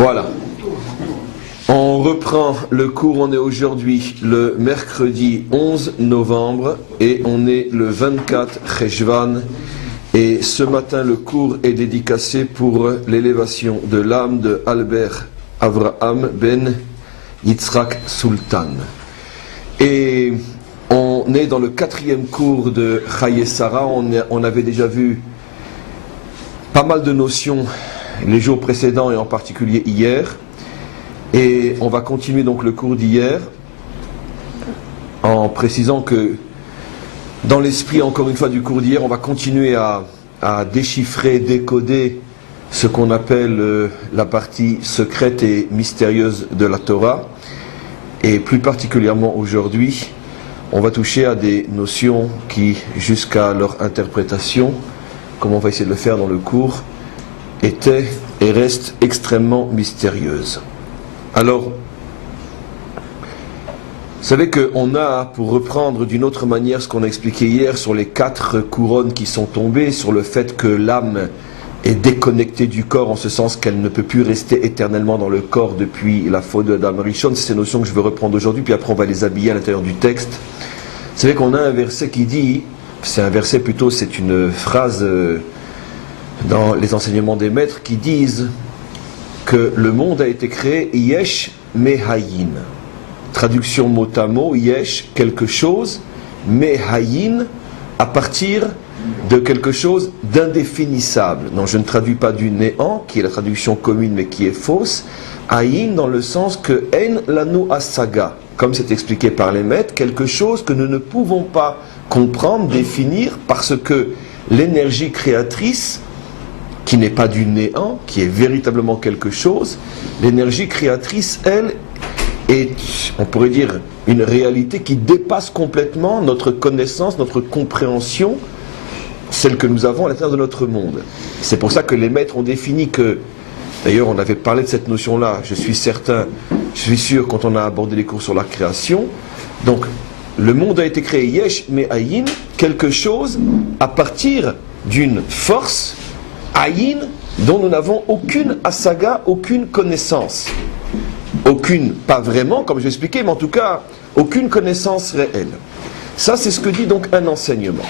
Voilà. On reprend le cours, on est aujourd'hui le mercredi 11 novembre et on est le 24 Cheshvan. Et ce matin, le cours est dédicacé pour l'élévation de l'âme de Albert Avraham ben Yitzhak Sultan. Et on est dans le 4e cours de Chaye Sarah. On avait déjà vu pas mal de notions les jours précédents et en particulier hier. Et on va continuer donc le cours d'hier en précisant que dans l'esprit, encore une fois, du cours d'hier, on va continuer à déchiffrer, décoder ce qu'on appelle la partie secrète et mystérieuse de la Torah. Et plus particulièrement aujourd'hui, on va toucher à des notions qui, jusqu'à leur interprétation, comme on va essayer de le faire dans le cours, étaient et restent extrêmement mystérieuses. Alors, vous savez qu'on a, pour reprendre d'une autre manière ce qu'on a expliqué hier sur les 4 couronnes qui sont tombées, sur le fait que l'âme est déconnectée du corps en ce sens qu'elle ne peut plus rester éternellement dans le corps depuis la faute de Adam Rishon. C'est ces notions que je veux reprendre aujourd'hui, puis après on va les habiller à l'intérieur du texte. Vous savez qu'on a un verset qui dit, c'est un verset plutôt, c'est une phrase dans les enseignements des maîtres qui disent que le monde a été créé Yesh Mehayin. Traduction mot à mot, Yesh, quelque chose, Mehayin, à partir de quelque chose d'indéfinissable. Non, je ne traduis pas du néant, qui est la traduction commune mais qui est fausse. Ayin dans le sens que En lanu asaga, comme c'est expliqué par les maîtres, quelque chose que nous ne pouvons pas comprendre, définir, parce que l'énergie créatrice, qui n'est pas du néant, qui est véritablement quelque chose, l'énergie créatrice, elle, est, on pourrait dire, une réalité qui dépasse complètement notre connaissance, notre compréhension, celle que nous avons à l'intérieur de notre monde. C'est pour ça que les maîtres ont défini que, d'ailleurs on avait parlé de cette notion-là, je suis sûr quand on a abordé les cours sur la création, donc le monde a été créé Yesh Me'ayin, quelque chose à partir d'une force, Ayin, dont nous n'avons aucune asaga, aucune connaissance. Aucune, pas vraiment, comme je l'ai expliqué, mais en tout cas, aucune connaissance réelle. Ça, c'est ce que dit donc un enseignement.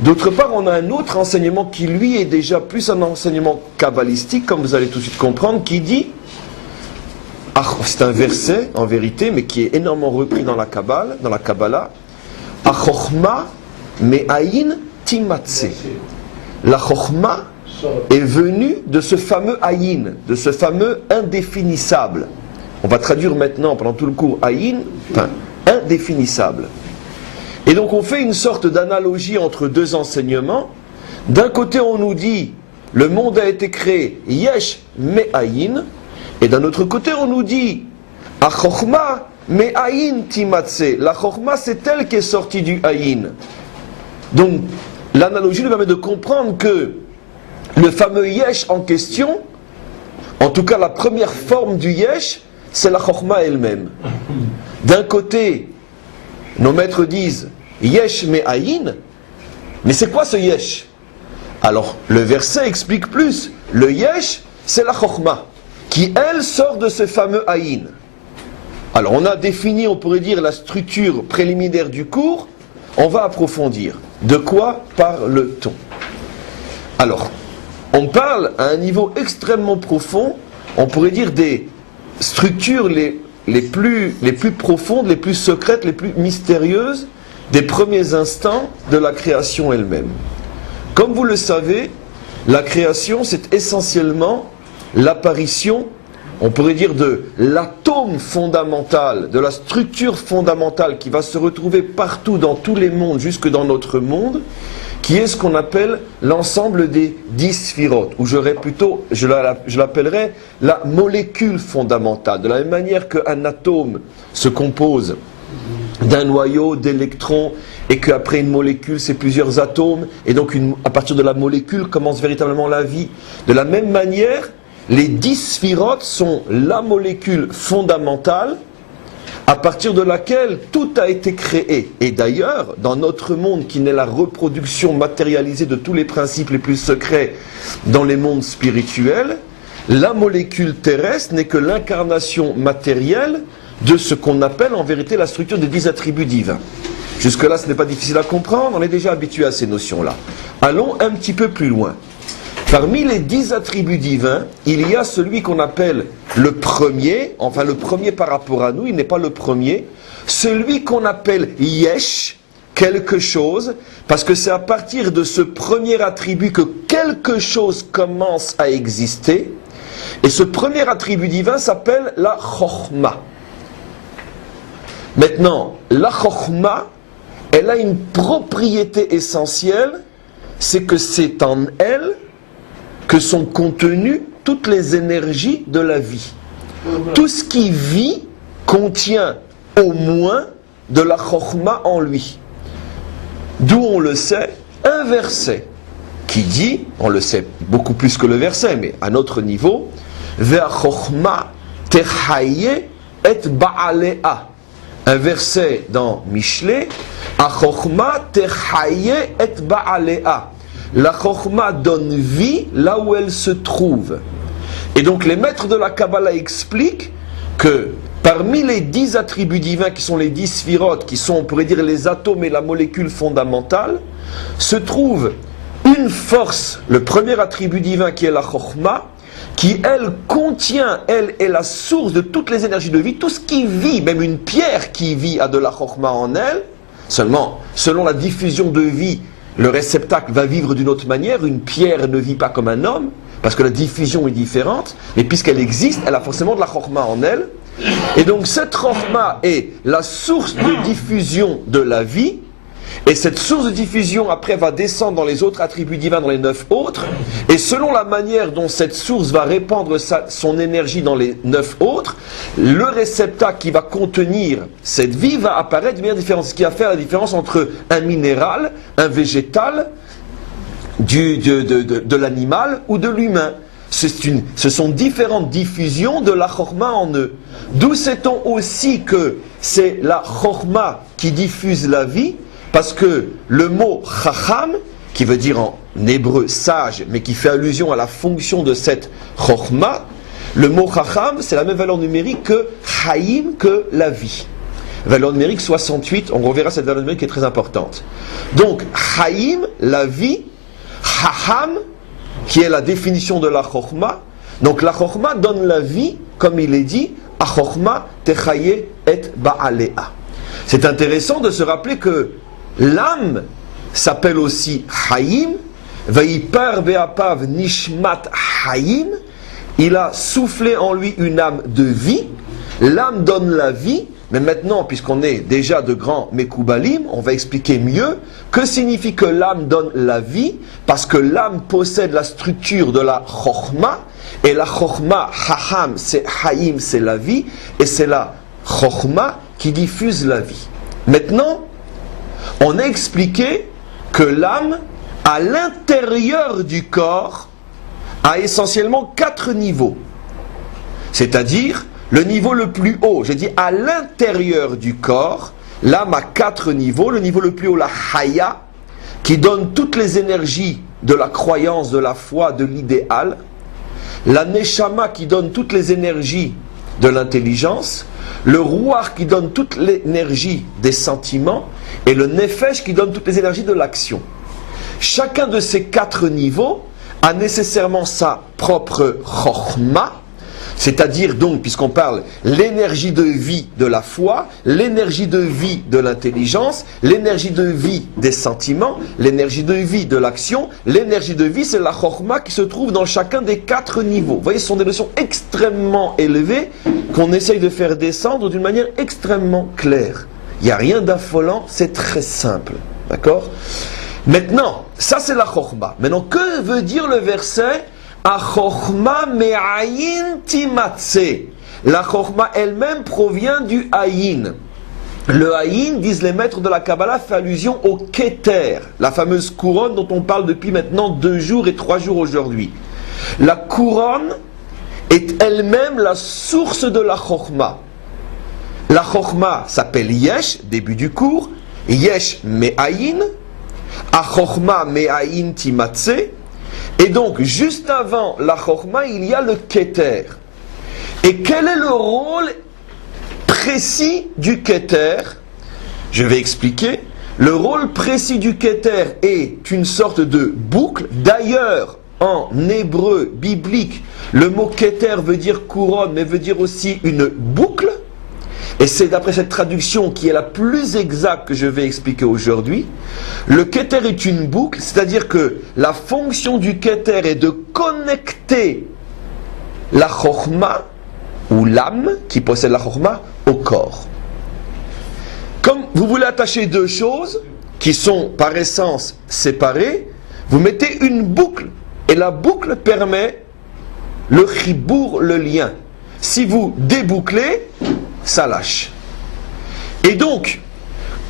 D'autre part, on a un autre enseignement qui, lui, est déjà plus un enseignement kabbalistique, comme vous allez tout de suite comprendre, qui dit, c'est un verset, en vérité, mais qui est énormément repris dans la Kabbalah, Achochma me'ayin timatse. La Chochma est venue de ce fameux ayin, de ce fameux indéfinissable. On va traduire maintenant, pendant tout le cours, ayin, enfin, indéfinissable. Et donc on fait une sorte d'analogie entre deux enseignements. D'un côté on nous dit, le monde a été créé, yesh me'ayin, et d'un autre côté on nous dit, achochma me'ayin timatse. La chochma c'est elle qui est sortie du ayin. Donc l'analogie nous permet de comprendre que le fameux yesh en question, en tout cas la première forme du yesh, c'est la chokhma elle-même. D'un côté, nos maîtres disent yesh me'ayin, mais c'est quoi ce yesh? Alors le verset explique plus. Le yesh, c'est la chokhma, qui elle sort de ce fameux ayin. Alors on a défini, on pourrait dire, la structure préliminaire du cours. On va approfondir. De quoi parle-t-on? Alors, on parle à un niveau extrêmement profond, on pourrait dire des structures les plus profondes, les plus secrètes, les plus mystérieuses des premiers instants de la création elle-même. Comme vous le savez, la création c'est essentiellement l'apparition, on pourrait dire, de l'atome fondamental, de la structure fondamentale qui va se retrouver partout dans tous les mondes, jusque dans notre monde, qui est ce qu'on appelle l'ensemble des 10 sphirotes, ou je l'appellerais la molécule fondamentale. De la même manière qu'un atome se compose d'un noyau, d'électrons, et qu'après une molécule, c'est plusieurs atomes, et donc à partir de la molécule commence véritablement la vie. De la même manière, les 10 sphirotes sont la molécule fondamentale à partir de laquelle tout a été créé. Et d'ailleurs, dans notre monde qui n'est la reproduction matérialisée de tous les principes les plus secrets dans les mondes spirituels, la molécule terrestre n'est que l'incarnation matérielle de ce qu'on appelle en vérité la structure des 10 attributs divins. Jusque-là, ce n'est pas difficile à comprendre, on est déjà habitué à ces notions-là. Allons un petit peu plus loin. Parmi les 10 attributs divins, il y a celui qu'on appelle le premier, enfin le premier par rapport à nous, il n'est pas le premier, celui qu'on appelle Yesh, quelque chose, parce que c'est à partir de ce premier attribut que quelque chose commence à exister, et ce premier attribut divin s'appelle la Chokhma. Maintenant, la Chokhma, elle a une propriété essentielle, c'est que c'est en elle que sont contenues toutes les énergies de la vie. Tout ce qui vit contient au moins de la Chokhma en lui. D'où on le sait, un verset qui dit, on le sait beaucoup plus que le verset, mais à notre niveau, Ve'a Chokhma techaye et ba'alea. Un verset dans Michelet, A Chokhma techaye et ba'alea. La Chokhma donne vie là où elle se trouve. Et donc les maîtres de la Kabbalah expliquent que parmi les 10 attributs divins qui sont les 10 sphirotes, qui sont, on pourrait dire, les atomes et la molécule fondamentale, se trouve une force, le premier attribut divin qui est la Chokhma, qui elle contient, elle est la source de toutes les énergies de vie, tout ce qui vit, même une pierre qui vit a de la Chokhma en elle, seulement selon la diffusion de vie, le réceptacle va vivre d'une autre manière. Une pierre ne vit pas comme un homme, parce que la diffusion est différente, mais puisqu'elle existe, elle a forcément de la Chokhma en elle. Et donc cette Chokhma est la source de diffusion de la vie, et cette source de diffusion après va descendre dans les autres attributs divins, dans les 9 autres, et selon la manière dont cette source va répandre son énergie dans les 9 autres, le réceptacle qui va contenir cette vie va apparaître de manière différente, ce qui va faire la différence entre un minéral, un végétal, de l'animal ou de l'humain. Ce sont différentes diffusions de la Chokhma en eux. D'où sait-on aussi que c'est la Chokhma qui diffuse la vie, parce que le mot Chacham, qui veut dire en hébreu sage, mais qui fait allusion à la fonction de cette Chokhma, le mot Chacham, c'est la même valeur numérique que Chaim, que la vie. Valeur numérique 68, on reverra cette valeur numérique qui est très importante. Donc, Chaim, la vie, Chacham, qui est la définition de la Chokhma. Donc la Chokhma donne la vie, comme il est dit, A Chokhma techaye et ba'alea. C'est intéressant de se rappeler que l'âme s'appelle aussi Chaim, Vayipar be'apav nishmat Chaim. Il a soufflé en lui une âme de vie. L'âme donne la vie. Mais maintenant, puisqu'on est déjà de grands Mekoubalim, on va expliquer mieux que signifie que l'âme donne la vie, parce que l'âme possède la structure de la Chokhma, et la Chokhma, Chacham, c'est Chaim, c'est la vie, et c'est la Chokhma qui diffuse la vie. Maintenant, on a expliqué que l'âme, à l'intérieur du corps, a essentiellement 4 niveaux. C'est-à-dire, le niveau le plus haut, j'ai dit à l'intérieur du corps, l'âme a 4 niveaux. Le niveau le plus haut, la Haya, qui donne toutes les énergies de la croyance, de la foi, de l'idéal. La Neshama, qui donne toutes les énergies de l'intelligence. Le Ruach, qui donne toute l'énergie des sentiments. Et le Nefesh, qui donne toutes les énergies de l'action. Chacun de ces 4 niveaux a nécessairement sa propre Chokhma, c'est-à-dire donc, puisqu'on parle l'énergie de vie de la foi, l'énergie de vie de l'intelligence, l'énergie de vie des sentiments, l'énergie de vie de l'action, l'énergie de vie, c'est la Chokhma qui se trouve dans chacun des 4 niveaux. Vous voyez, ce sont des notions extrêmement élevées qu'on essaye de faire descendre d'une manière extrêmement claire. Il n'y a rien d'affolant, c'est très simple. D'accord ? Maintenant, ça c'est la Chokhma. Maintenant, que veut dire le verset ? A Chokhma me'ayin timatse. La Chokhma elle-même provient du Ayin. Le Ayin, disent les maîtres de la Kabbalah, fait allusion au Keter, la fameuse couronne dont on parle depuis maintenant 2 jours et 3 jours aujourd'hui. La couronne est elle-même la source de la Chokhma. La Chokhma s'appelle Yesh, début du cours, Yesh me'ayin, A Chokhma me'ayin timatse. Et donc, juste avant la Chokhma, il y a le Keter. Et quel est le rôle précis du Keter? Je vais expliquer. Le rôle précis du Keter est une sorte de boucle. D'ailleurs, en hébreu biblique, le mot Keter veut dire couronne, mais veut dire aussi une boucle. Et c'est d'après cette traduction qui est la plus exacte que je vais expliquer aujourd'hui. Le Keter est une boucle, c'est-à-dire que la fonction du Keter est de connecter la Chokhma, ou l'âme qui possède la Chokhma, au corps. Comme vous voulez attacher deux choses qui sont par essence séparées, vous mettez une boucle. Et la boucle permet le chibour, le lien. Si vous débouclez, ça lâche. Et donc,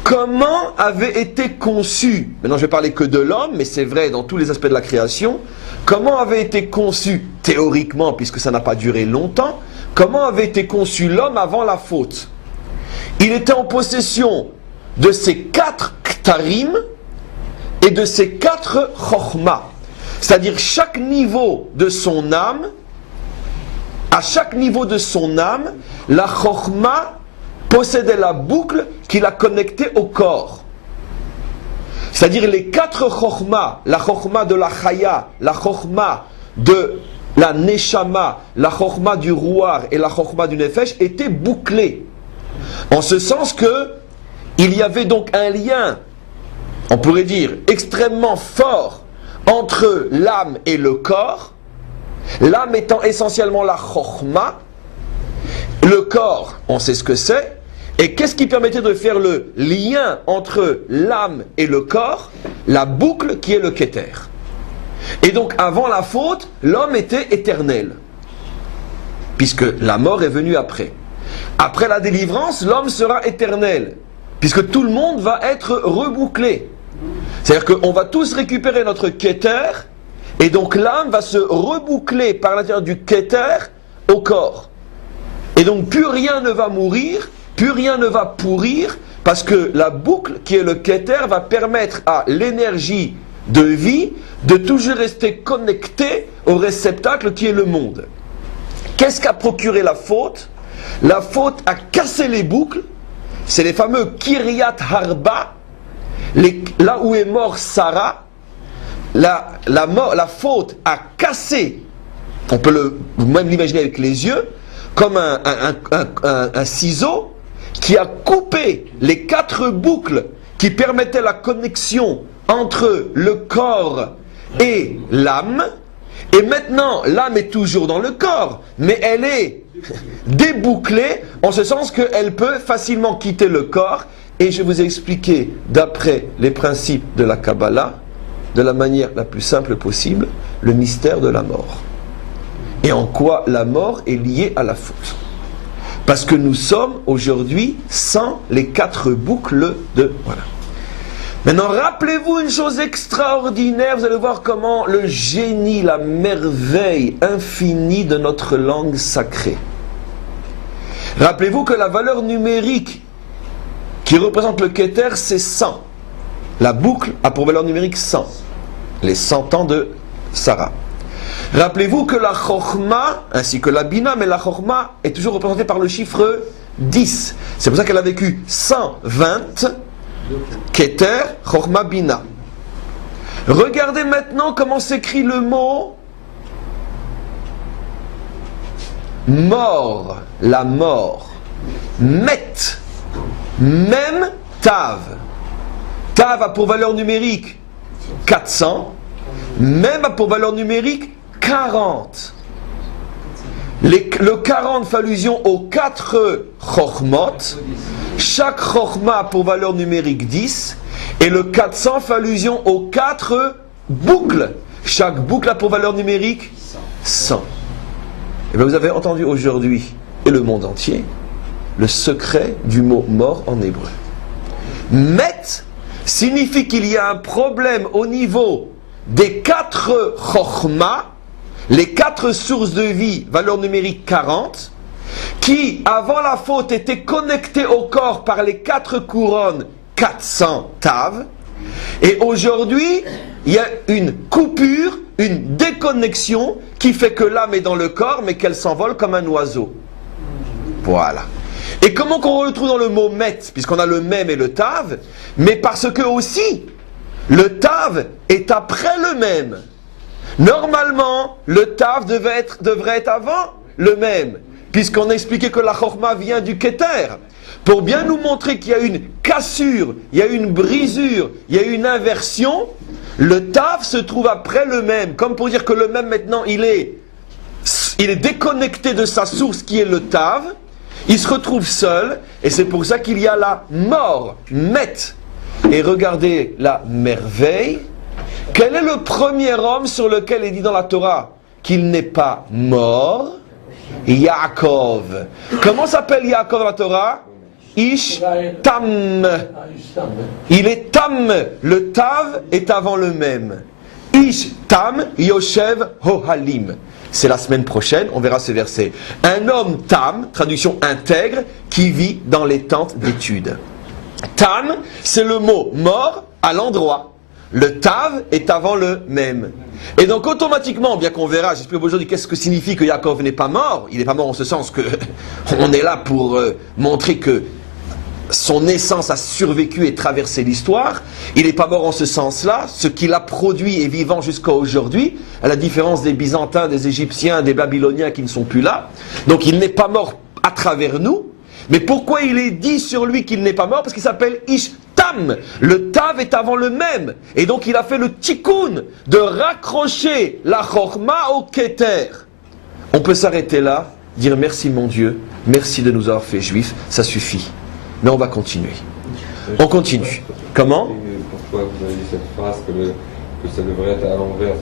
comment avait été conçu, maintenant je vais parler que de l'homme, mais c'est vrai dans tous les aspects de la création, comment avait été conçu, théoriquement, puisque ça n'a pas duré longtemps, comment avait été conçu l'homme avant la faute? Il était en possession de ces 4 ktarim et de ces 4 chokhma. C'est-à-dire chaque niveau de son âme, à chaque niveau de son âme, la chokhma possédait la boucle qui la connectait au corps. C'est-à-dire les 4 chokhma, la chokhma de la chaya, la chokhma de la neshama, la chokhma du rouar et la chokhma du nefesh étaient bouclées. En ce sens que il y avait donc un lien, on pourrait dire, extrêmement fort entre l'âme et le corps, l'âme étant essentiellement la chokhma, le corps, on sait ce que c'est, et qu'est-ce qui permettait de faire le lien entre l'âme et le corps? La boucle qui est le Keter. Et donc avant la faute, l'homme était éternel, puisque la mort est venue après. Après la délivrance, l'homme sera éternel, puisque tout le monde va être rebouclé. C'est-à-dire qu'on va tous récupérer notre Keter, et donc l'âme va se reboucler par l'intérieur du Keter au corps. Et donc plus rien ne va mourir, plus rien ne va pourrir, parce que la boucle qui est le Keter va permettre à l'énergie de vie de toujours rester connectée au réceptacle qui est le monde. Qu'est-ce qu'a procuré la faute? La faute a cassé les boucles, c'est les fameux Kiryat Harba, là où est mort Sarah. La faute a cassé, on peut même l'imaginer avec les yeux, comme un ciseau qui a coupé les 4 boucles qui permettaient la connexion entre le corps et l'âme. Et maintenant, l'âme est toujours dans le corps, mais elle est débouclée, en ce sens qu'elle peut facilement quitter le corps. Et je vous ai expliqué, d'après les principes de la Kabbalah, de la manière la plus simple possible, le mystère de la mort. Et en quoi la mort est liée à la faute. Parce que nous sommes aujourd'hui sans les 4 boucles de... Voilà. Maintenant, rappelez-vous une chose extraordinaire, vous allez voir comment le génie, la merveille infinie de notre langue sacrée. Rappelez-vous que la valeur numérique qui représente le Keter, c'est 100. La boucle a pour valeur numérique 100. Les 100 ans de Sarah. Rappelez-vous que la Chokhma, ainsi que la Bina, mais la Chokhma est toujours représentée par le chiffre 10. C'est pour ça qu'elle a vécu 120 Keter, Chokhma, Bina. Regardez maintenant comment s'écrit le mot mort, la mort. Met, même Tav. Tav a pour valeur numérique 400, même a pour valeur numérique 40. Le 40 fait allusion aux 4 Chokhmot. Chaque Chokhma a pour valeur numérique 10. Et le 400 fait allusion aux 4 boucles. Chaque boucle a pour valeur numérique 100. Et bien vous avez entendu aujourd'hui, et le monde entier, le secret du mot mort en hébreu. Met signifie qu'il y a un problème au niveau des 4 Chokhma, les 4 sources de vie, valeur numérique 40, qui, avant la faute, étaient connectées au corps par les 4 couronnes 400 Tav, et aujourd'hui, il y a une coupure, une déconnexion qui fait que l'âme est dans le corps, mais qu'elle s'envole comme un oiseau. Voilà. Et comment qu'on retrouve dans le mot met, puisqu'on a le même et le tav, mais parce que aussi, le tav est après le même. Normalement, le tav devrait être avant le même, puisqu'on a expliqué que la chorma vient du keter. Pour bien nous montrer qu'il y a une cassure, il y a une brisure, il y a une inversion, le tav se trouve après le même. Comme pour dire que le même maintenant, il est déconnecté de sa source qui est le tav, il se retrouve seul, et c'est pour ça qu'il y a la mort, met. Et regardez la merveille. Quel est le premier homme sur lequel il dit dans la Torah qu'il n'est pas mort? Yaakov. Comment s'appelle Yaakov dans la Torah? Ish Tam. Il est Tam. Le Tav est avant le même. Ish Tam Yoshev Hohalim. C'est la semaine prochaine, on verra ce verset. Un homme Tam, traduction intègre, qui vit dans les tentes d'études. Tam, c'est le mot mort à l'endroit. Le Tav est avant le même. Et donc automatiquement, bien qu'on verra, j'explique aujourd'hui qu'est-ce que signifie que Yaakov n'est pas mort. Il n'est pas mort en ce sens que on est là pour montrer que son essence a survécu et traversé l'histoire. Il n'est pas mort en ce sens-là. Ce qu'il a produit est vivant jusqu'à aujourd'hui, à la différence des Byzantins, des Égyptiens, des Babyloniens qui ne sont plus là. Donc il n'est pas mort à travers nous. Mais pourquoi il est dit sur lui qu'il n'est pas mort? Parce qu'il s'appelle Ish Tam. Le Tav est avant le même. Et donc il a fait le tikkun de raccrocher la chorma au keter. On peut s'arrêter là, dire merci mon Dieu, merci de nous avoir fait juifs, ça suffit. Mais on va continuer. On continue. Comment? Pourquoi vous avez dit cette phrase que ça devrait être à l'envers?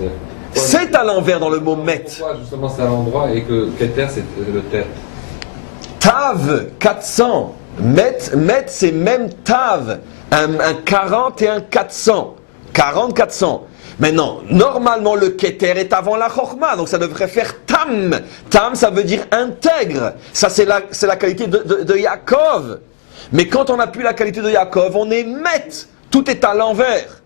C'est à l'envers dans le mot met. Pourquoi justement c'est à l'endroit et que keter c'est le terre? Tav, 400. Met c'est même Tav. Un 40 et un 400. 40, 400. Maintenant, normalement, le keter est avant la chorma, donc ça devrait faire Tam. Tam, ça veut dire intègre. Ça, c'est la qualité de Yaakov. Mais quand on n'a plus la qualité de Yaakov, on est met. Tout est à l'envers.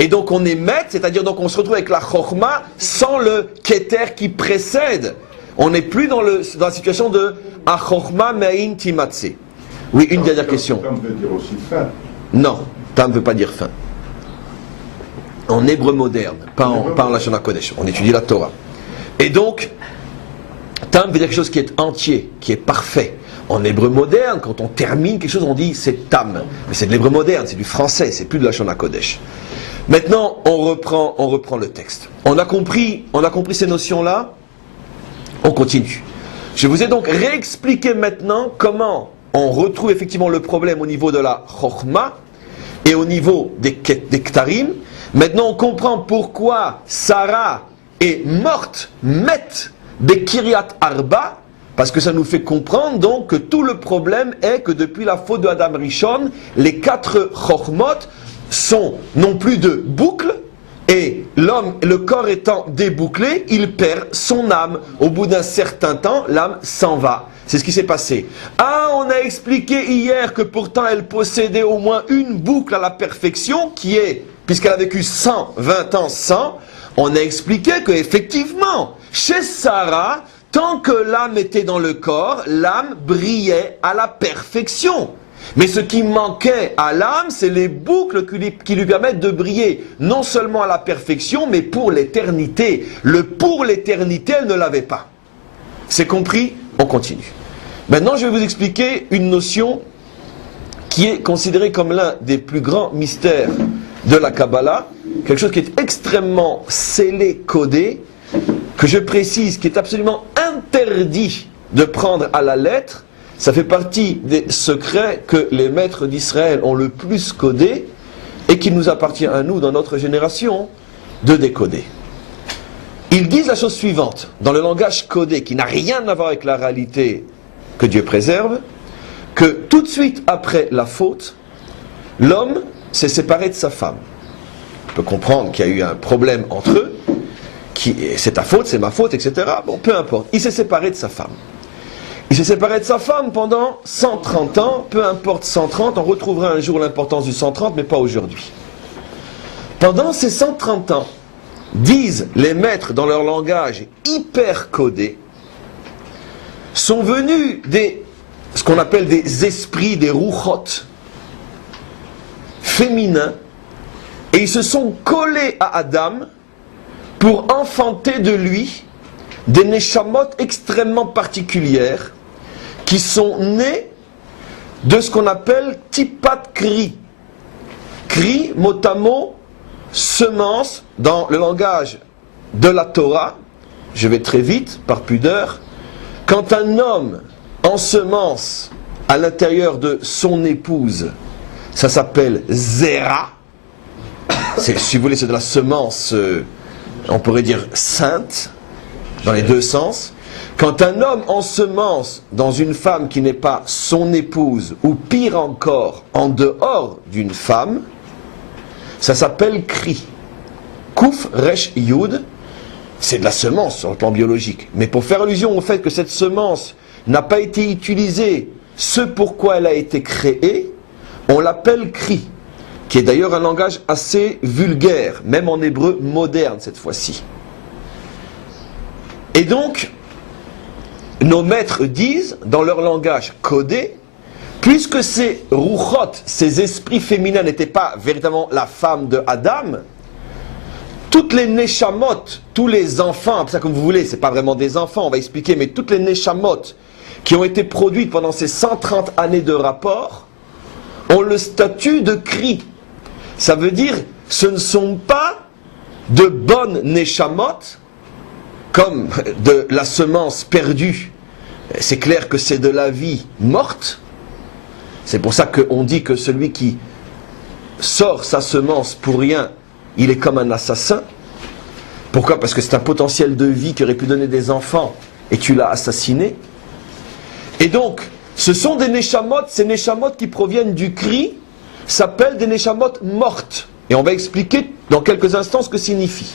Et donc on est met, c'est-à-dire donc on se retrouve avec la chorma sans le keter qui précède. On n'est plus dans la situation de achorma mein timatse. Oui, une dernière question. Tam veut dire aussi fin. Non, tam ne veut pas dire fin. En hébreu moderne, pas en Lashon HaKodesh. On étudie la Torah. Et donc, tam veut dire quelque chose qui est entier, qui est parfait. En hébreu moderne, quand on termine quelque chose, on dit c'est tam. Mais c'est de l'hébreu moderne, c'est du français, c'est plus de Lashon HaKodesh. Maintenant, on reprend le texte. On a compris ces notions-là. On continue. Je vous ai donc réexpliqué maintenant comment on retrouve effectivement le problème au niveau de la chorma et au niveau des ktarim. Maintenant, on comprend pourquoi Sarah est morte, met des Kiryat Arba, parce que ça nous fait comprendre donc que tout le problème est que depuis la faute de Adam Rishon, les 4 chormot sont non plus de boucles, et l'homme, le corps étant débouclé, il perd son âme. Au bout d'un certain temps, l'âme s'en va. C'est ce qui s'est passé. Ah, on a expliqué hier que pourtant elle possédait au moins une boucle à la perfection, qui est, puisqu'elle a vécu 120 ans sans, on a expliqué que effectivement, chez Sarah, tant que l'âme était dans le corps, l'âme brillait à la perfection. Mais ce qui manquait à l'âme, c'est les boucles qui lui permettent de briller, non seulement à la perfection, mais pour l'éternité. Le pour l'éternité, elle ne l'avait pas. C'est compris? On continue. Maintenant, je vais vous expliquer une notion qui est considérée comme l'un des plus grands mystères de la Kabbalah, quelque chose qui est extrêmement scellé, codé, que je précise, qui est absolument interdit de prendre à la lettre. Ça fait partie des secrets que les maîtres d'Israël ont le plus codés et qu'il nous appartient à nous, dans notre génération, de décoder. Ils disent la chose suivante, dans le langage codé, qui n'a rien à voir avec la réalité que Dieu préserve, que tout de suite après la faute, l'homme s'est séparé de sa femme. On peut comprendre qu'il y a eu un problème entre eux, c'est ta faute, c'est ma faute, etc. Bon, peu importe. Il s'est séparé de sa femme. Il s'est séparé de sa femme pendant 130 ans, peu importe 130, on retrouvera un jour l'importance du 130, mais pas aujourd'hui. Pendant ces 130 ans, disent les maîtres dans leur langage hyper codé, sont venus ce qu'on appelle des esprits, des rouchot féminins, et ils se sont collés à Adam pour enfanter de lui des neshamot extrêmement particulières qui sont nées de ce qu'on appelle tipat kri. Kri, mot à mot, semence, dans le langage de la Torah, je vais très vite, par pudeur, quand un homme ensemence à l'intérieur de son épouse, ça s'appelle zera, si vous voulez c'est de la semence, on pourrait dire sainte, dans les deux sens. Quand un homme ensemence dans une femme qui n'est pas son épouse, ou pire encore, en dehors d'une femme, ça s'appelle kri. Kouf, resh, yud, c'est de la semence sur le plan biologique. Mais pour faire allusion au fait que cette semence n'a pas été utilisée, ce pourquoi elle a été créée, on l'appelle kri, qui est d'ailleurs un langage assez vulgaire, même en hébreu moderne cette fois-ci. Et donc, nos maîtres disent, dans leur langage codé, puisque ces rouchot, ces esprits féminins n'étaient pas véritablement la femme de Adam, toutes les neshamot, tous les enfants, appelez ça comme vous voulez, c'est pas vraiment des enfants, on va expliquer, mais toutes les neshamot qui ont été produites pendant ces 130 années de rapport, ont le statut de kri. Ça veut dire, ce ne sont pas de bonnes neshamot, comme de la semence perdue. C'est clair que c'est de la vie morte. C'est pour ça qu'on dit que celui qui sort sa semence pour rien, il est comme un assassin. Pourquoi? Parce que c'est un potentiel de vie qui aurait pu donner des enfants et tu l'as assassiné. Et donc, ce sont des neshamot, ces neshamot qui proviennent du cri, s'appellent des neshamot mortes. Et on va expliquer dans quelques instants ce que signifie.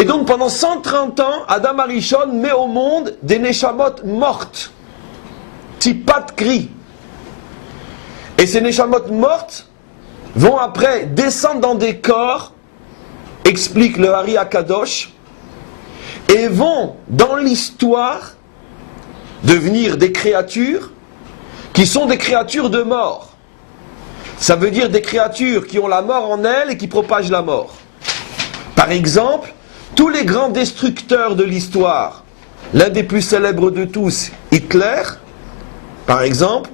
Et donc pendant 130 ans, Adam Arishon met au monde des neshamot mortes. Tipat kri. Et ces neshamot mortes vont après descendre dans des corps, explique le Hari Akadosh, et vont dans l'histoire devenir des créatures qui sont des créatures de mort. Ça veut dire des créatures qui ont la mort en elles et qui propagent la mort. Par exemple, tous les grands destructeurs de l'histoire, l'un des plus célèbres de tous, Hitler, par exemple,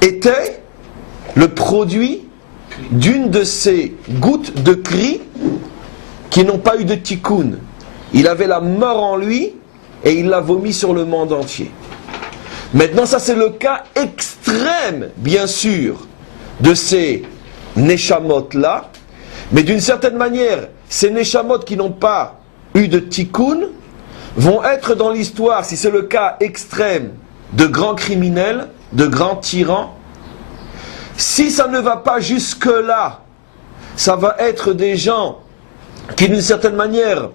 était le produit d'une de ces gouttes de cri qui n'ont pas eu de tikkun. Il avait la mort en lui et il l'a vomi sur le monde entier. Maintenant, ça c'est le cas extrême, bien sûr, de ces neshamot-là, mais d'une certaine manière, ces neshamot qui n'ont pas eu de tikkun vont être dans l'histoire, si c'est le cas extrême, de grands criminels, de grands tyrans. Si ça ne va pas jusque-là, ça va être des gens qui d'une certaine manière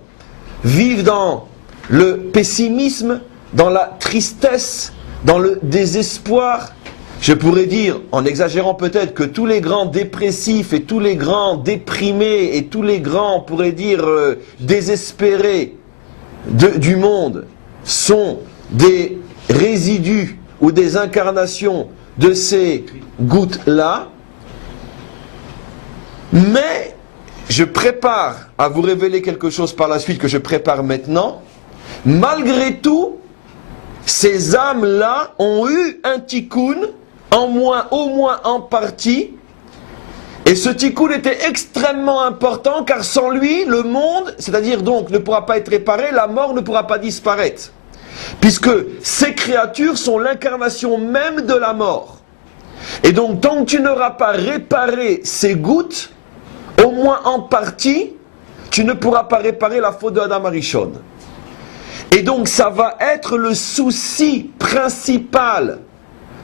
vivent dans le pessimisme, dans la tristesse, dans le désespoir. Je pourrais dire, en exagérant peut-être, que tous les grands dépressifs et tous les grands déprimés et tous les grands, on pourrait dire, désespérés du monde sont des résidus ou des incarnations de ces gouttes-là. Mais je prépare à vous révéler quelque chose par la suite que je prépare maintenant. Malgré tout, ces âmes-là ont eu un tikkun, au moins en partie, et ce tikkun était extrêmement important car sans lui, le monde, c'est-à-dire donc ne pourra pas être réparé, la mort ne pourra pas disparaître. Puisque ces créatures sont l'incarnation même de la mort. Et donc tant que tu n'auras pas réparé ces gouttes, au moins en partie, tu ne pourras pas réparer la faute de Adam Arishon. Et donc ça va être le souci principal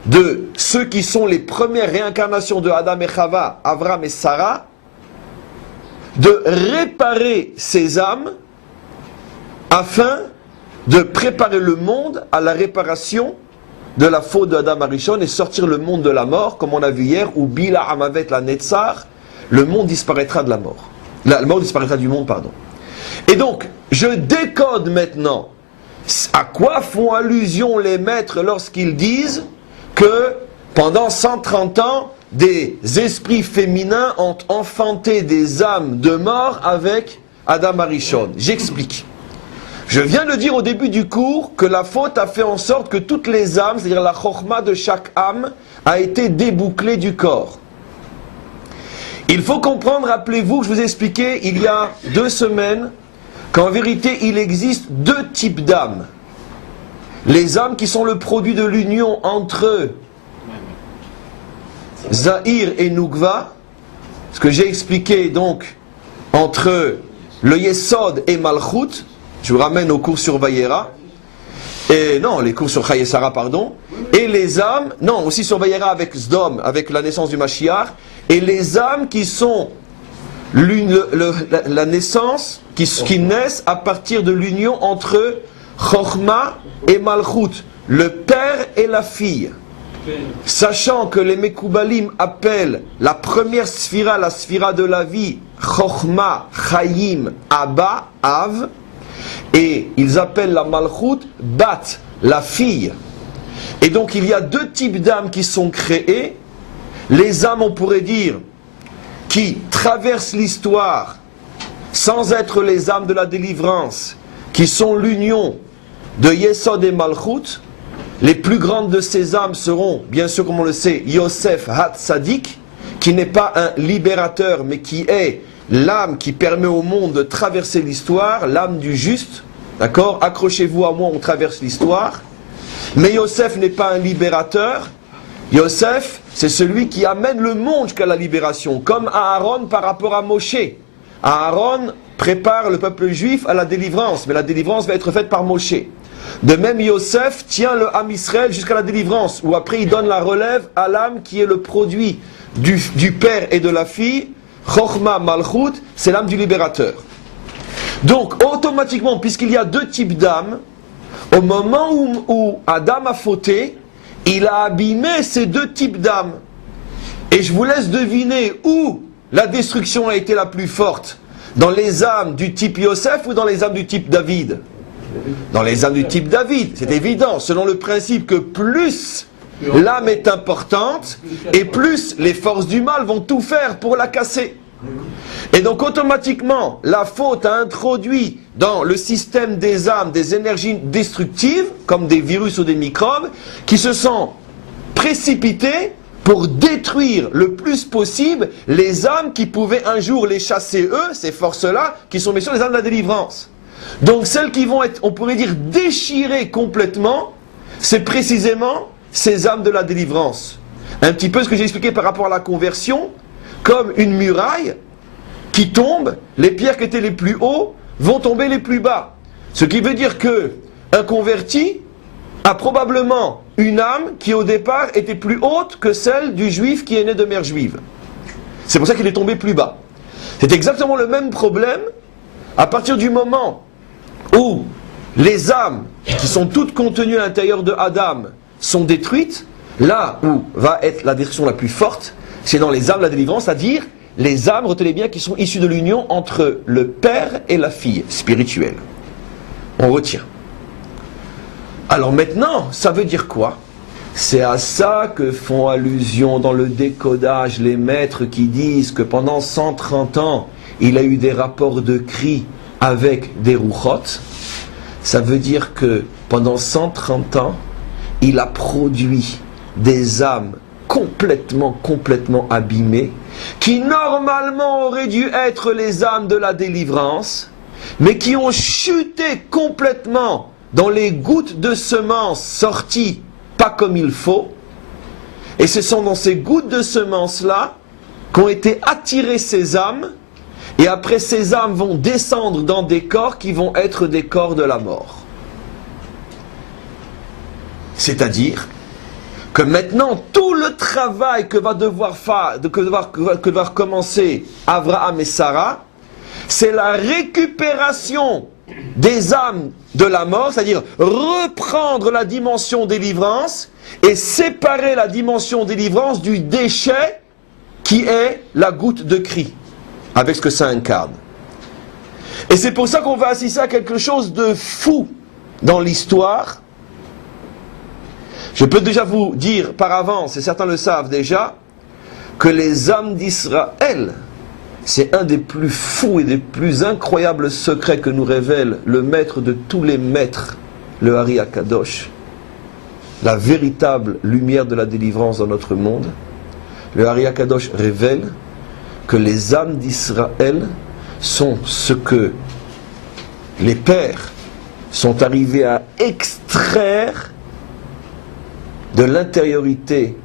de ceux qui sont les premières réincarnations de Adam et Chava, Avram et Sarah, de réparer ces âmes afin de préparer le monde à la réparation de la faute de Adam Arishon et sortir le monde de la mort, comme on a vu hier, où Bila Amavet la Netzar, le monde disparaîtra de la mort. La mort disparaîtra du monde, pardon. Et donc, je décode maintenant à quoi font allusion les maîtres lorsqu'ils disent que pendant 130 ans, des esprits féminins ont enfanté des âmes de mort avec Adam Arishon. J'explique. Je viens de dire au début du cours que la faute a fait en sorte que toutes les âmes, c'est-à-dire la chokhma de chaque âme, a été débouclée du corps. Il faut comprendre, rappelez-vous que je vous ai expliqué il y a 2 semaines, qu'en vérité il existe 2 types d'âmes. Les âmes qui sont le produit de l'union entre Zahir et Nukva, ce que j'ai expliqué donc entre le Yesod et Malchut. Je vous ramène au cours sur Vayera, et non, les cours sur Chayesara, pardon, et les âmes, non, aussi sur Vayera avec Sdom, avec la naissance du Mashiach, et les âmes qui sont la naissance, qui naissent à partir de l'union entre Chokhma et Malchut, le père et la fille. Sachant que les Mekoubalim appellent la première sphira, la sphira de la vie, Chokhma, Chayim, Abba, Av, et ils appellent la Malchut Bat, la fille. Et donc il y a 2 types d'âmes qui sont créées. Les âmes, on pourrait dire, qui traversent l'histoire sans être les âmes de la délivrance, qui sont l'union de Yesod et Malchut. Les plus grandes de ces âmes seront, bien sûr comme on le sait, Yosef Hatzadik, qui n'est pas un libérateur, mais qui est l'âme qui permet au monde de traverser l'histoire, l'âme du juste. D'accord? Accrochez-vous à moi, on traverse l'histoire. Mais Yosef n'est pas un libérateur. Yosef, c'est celui qui amène le monde jusqu'à la libération, comme Aaron par rapport à Moshe. Aaron prépare le peuple juif à la délivrance, mais la délivrance va être faite par Moshe. De même, Yosef tient le Ham Israël jusqu'à la délivrance, où après il donne la relève à l'âme qui est le produit du père et de la fille. Chokhma Malchut, c'est l'âme du libérateur. Donc, automatiquement, puisqu'il y a 2 types d'âmes, au moment où Adam a fauté, il a abîmé ces 2 types d'âmes. Et je vous laisse deviner où la destruction a été la plus forte. Dans les âmes du type Yosef ou dans les âmes du type David? Dans les âmes du type David, c'est évident, selon le principe que plus l'âme est importante et plus les forces du mal vont tout faire pour la casser. Et donc automatiquement, la faute a introduit dans le système des âmes des énergies destructives, comme des virus ou des microbes, qui se sont précipités pour détruire le plus possible les âmes qui pouvaient un jour les chasser eux, ces forces-là, qui sont bien sûr les âmes de la délivrance. Donc celles qui vont être, on pourrait dire, déchirées complètement, c'est précisément ces âmes de la délivrance. Un petit peu ce que j'ai expliqué par rapport à la conversion, comme une muraille qui tombe, les pierres qui étaient les plus hauts vont tomber les plus bas. Ce qui veut dire que un converti a probablement une âme qui au départ était plus haute que celle du juif qui est né de mère juive. C'est pour ça qu'il est tombé plus bas. C'est exactement le même problème à partir du moment où les âmes qui sont toutes contenues à l'intérieur de Adam sont détruites. Là où va être la destruction la plus forte, c'est dans les âmes de la délivrance, c'est-à-dire les âmes, retenez bien, qui sont issues de l'union entre le père et la fille spirituelle. On retient. Alors maintenant, ça veut dire quoi? C'est à ça que font allusion dans le décodage les maîtres qui disent que pendant 130 ans, il a eu des rapports de cris avec des rouchotes. Ça veut dire que pendant 130 ans, il a produit des âmes complètement abîmées, qui normalement auraient dû être les âmes de la délivrance, mais qui ont chuté complètement dans les gouttes de semences sorties pas comme il faut. Et ce sont dans ces gouttes de semences-là qu'ont été attirées ces âmes, et après ces âmes vont descendre dans des corps qui vont être des corps de la mort. C'est-à-dire que maintenant, tout le travail que va devoir commencer Abraham et Sarah, c'est la récupération des âmes de la mort, c'est-à-dire reprendre la dimension délivrance et séparer la dimension délivrance du déchet qui est la goutte de cri, avec ce que ça incarne. Et c'est pour ça qu'on va assister à quelque chose de fou dans l'histoire. Je peux déjà vous dire par avance, et certains le savent déjà, que les âmes d'Israël, c'est un des plus fous et des plus incroyables secrets que nous révèle le maître de tous les maîtres, le Hari Akadosh, la véritable lumière de la délivrance dans notre monde. Le Hari Akadosh révèle que les âmes d'Israël sont ce que les pères sont arrivés à extraire de l'intériorité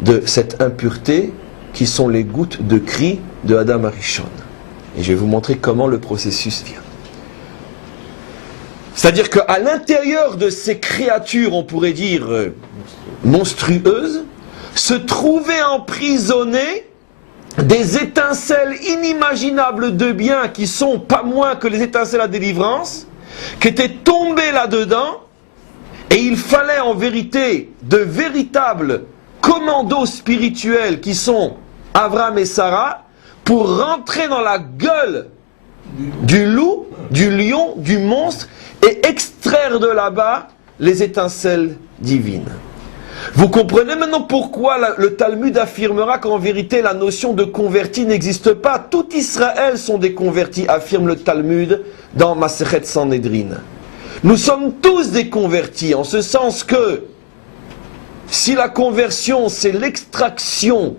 de cette impureté qui sont les gouttes de cri de Adam Arishon. Et je vais vous montrer comment le processus vient. C'est-à-dire qu'à l'intérieur de ces créatures, on pourrait dire monstrueuses, se trouvaient emprisonnées des étincelles inimaginables de bien qui sont pas moins que les étincelles à délivrance, qui étaient tombées là-dedans, et il fallait en vérité de véritables commandos spirituels qui sont Abraham et Sarah pour rentrer dans la gueule du loup, du lion, du monstre et extraire de là-bas les étincelles divines. Vous comprenez maintenant pourquoi le Talmud affirmera qu'en vérité la notion de converti n'existe pas. Tout Israël sont des convertis, affirme le Talmud dans Masechet Sanhedrin. Nous sommes tous des convertis, en ce sens que si la conversion c'est l'extraction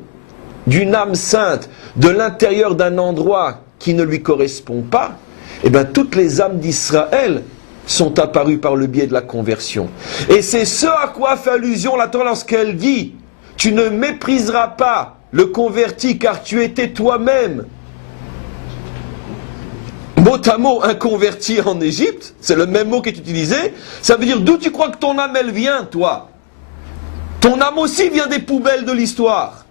d'une âme sainte de l'intérieur d'un endroit qui ne lui correspond pas, eh bien toutes les âmes d'Israël sont apparues par le biais de la conversion. Et c'est ce à quoi fait allusion la Torah lorsqu'elle dit « Tu ne mépriseras pas le converti car tu étais toi-même » mot à mot, un converti en Égypte, c'est le même mot qui est utilisé, ça veut dire d'où tu crois que ton âme elle vient, toi? Ton âme aussi vient des poubelles de l'histoire.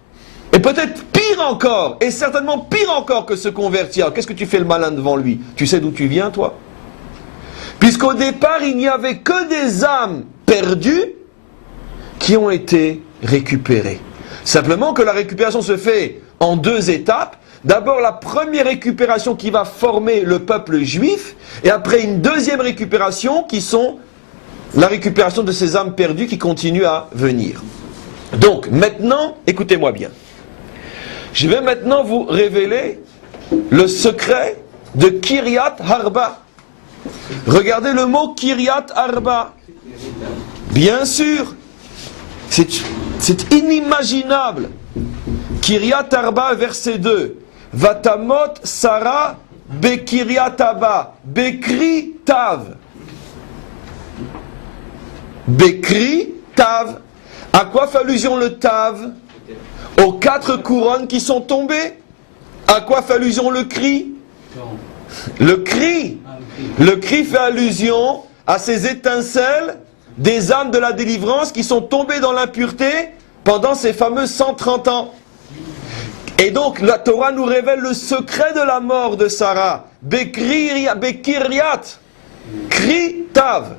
Et peut-être pire encore, et certainement pire encore que se convertir. Qu'est-ce que tu fais le malin devant lui? Tu sais d'où tu viens, toi? Puisqu'au départ, il n'y avait que des âmes perdues qui ont été récupérées. Simplement que la récupération se fait en deux étapes. D'abord la première récupération qui va former le peuple juif, et après une deuxième récupération qui sont la récupération de ces âmes perdues qui continuent à venir. Donc maintenant, écoutez-moi bien. Je vais maintenant vous révéler le secret de Kiryat Arba. Regardez le mot Kiryat Arba. Bien sûr, c'est inimaginable. Kiryat Arba, verset 2. Vatamot Sarah Bekiryat Arba. Bekri Tav. Bekri Tav. À quoi fait allusion le Tav? Aux 4 couronnes qui sont tombées. À quoi fait allusion le cri? Le cri. Le cri fait allusion à ces étincelles des âmes de la délivrance qui sont tombées dans l'impureté pendant ces fameux 130 ans. Et donc la Torah nous révèle le secret de la mort de Sarah. Bekiryat, Kri Tav.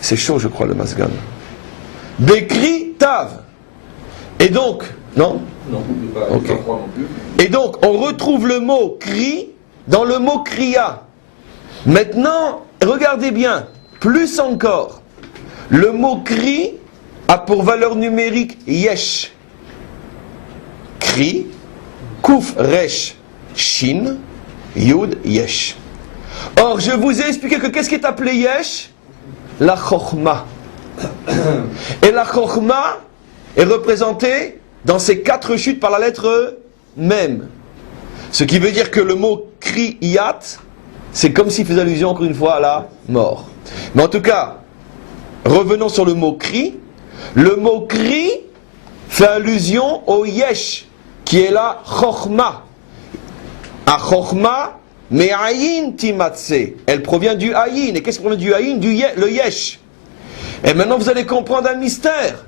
C'est chaud, je crois, le Masgan. Bekri Tav. Et donc, non? Non, pas, okay. Pas non plus. Et donc, on retrouve le mot cri dans le mot kriya. Maintenant, regardez bien, plus encore. Le mot cri a pour valeur numérique yesh. Kri, kuf, resh, shin, yud, yesh. Or, je vous ai expliqué que qu'est-ce qui est appelé yesh? La chokhma. Et la chokhma est représentée dans ces 4 chutes par la lettre mem. Ce qui veut dire que le mot kriyat, c'est comme s'il faisait allusion encore une fois à la mort. Mais en tout cas, revenons sur le mot kri. Le mot kri fait allusion au yesh, qui est la chokhma. A chokhma, mais ayin timatse. Elle provient du ayin. Et qu'est-ce qui provient du ayin? Le yesh. Et maintenant vous allez comprendre un mystère.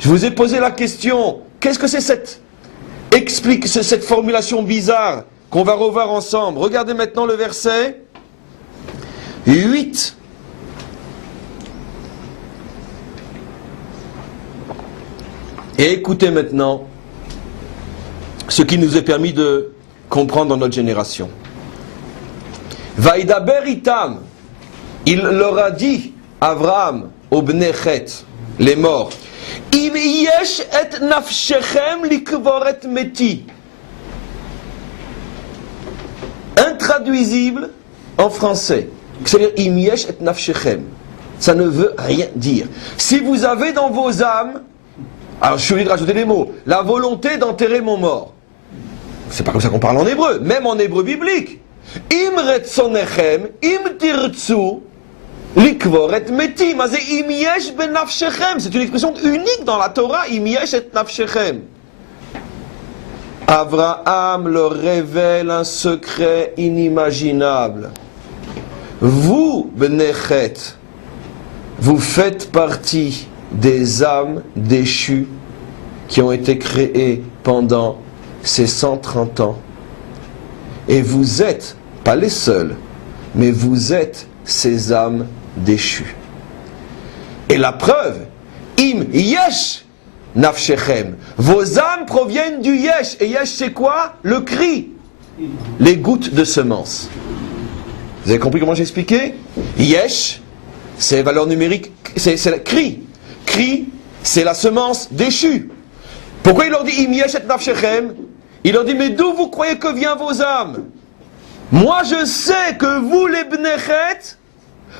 Je vous ai posé la question, qu'est-ce que c'est cette formulation bizarre qu'on va revoir ensemble? Regardez maintenant le verset 8. Et écoutez maintenant ce qui nous est permis de comprendre dans notre génération. Vaïdaber itam, il leur a dit, Avraham, au Bnechet, les morts, Im yesh et nafshechem likvoret meti. Intraduisible en français. C'est-à-dire, Im yesh et nafshechem. Ça ne veut rien dire. Si vous avez dans vos âmes, alors je suis obligé de rajouter des mots, la volonté d'enterrer mon mort. C'est pas comme ça qu'on parle en hébreu, même en hébreu biblique. Im retzonechem, im tirtsu, likvoret meti. Mazé im yesh ben nafshechem. C'est une expression unique dans la Torah, im yesh et nafshechem. Abraham leur révèle un secret inimaginable. Vous, Bnechet, vous faites partie des âmes déchues qui ont été créées pendant ces 130 ans. Et vous êtes, pas les seuls, mais vous êtes ces âmes déchues. Et la preuve, im yesh nafshechem. Vos âmes proviennent du yesh. Et yesh c'est quoi? Le cri. Les gouttes de semence. Vous avez compris comment j'ai expliqué? Yesh, c'est valeur numérique, c'est le cri. Cri, c'est la semence déchue. Pourquoi il leur dit im yesh et nafshechem? Il leur dit, mais d'où vous croyez que viennent vos âmes? Moi je sais que vous les Bnechet,